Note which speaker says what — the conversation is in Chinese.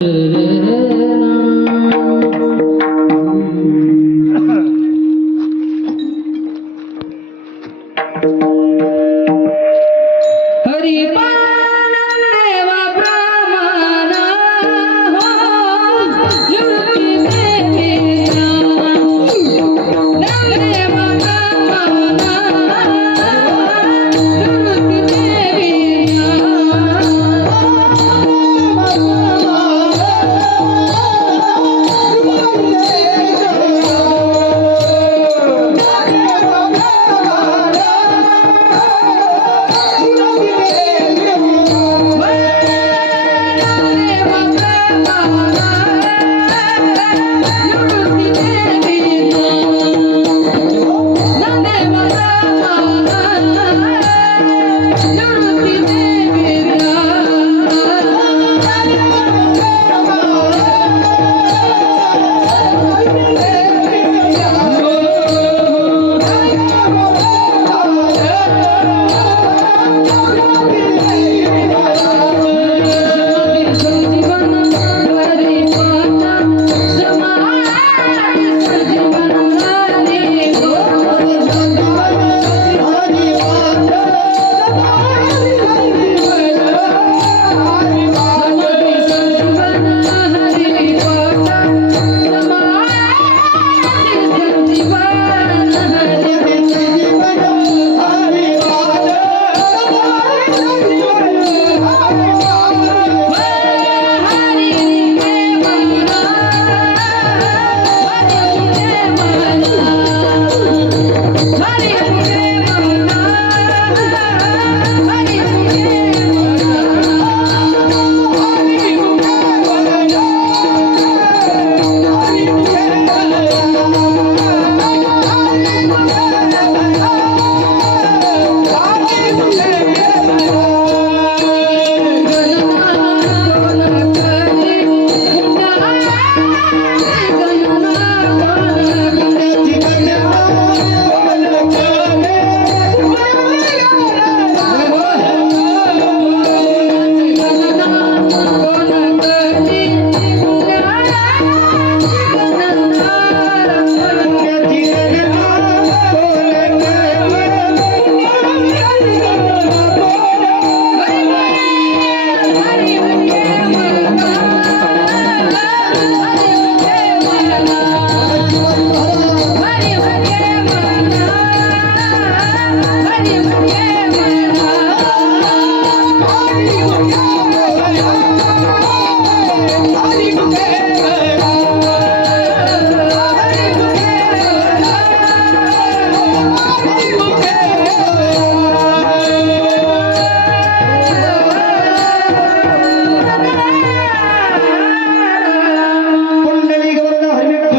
Speaker 1: 嗯 Happy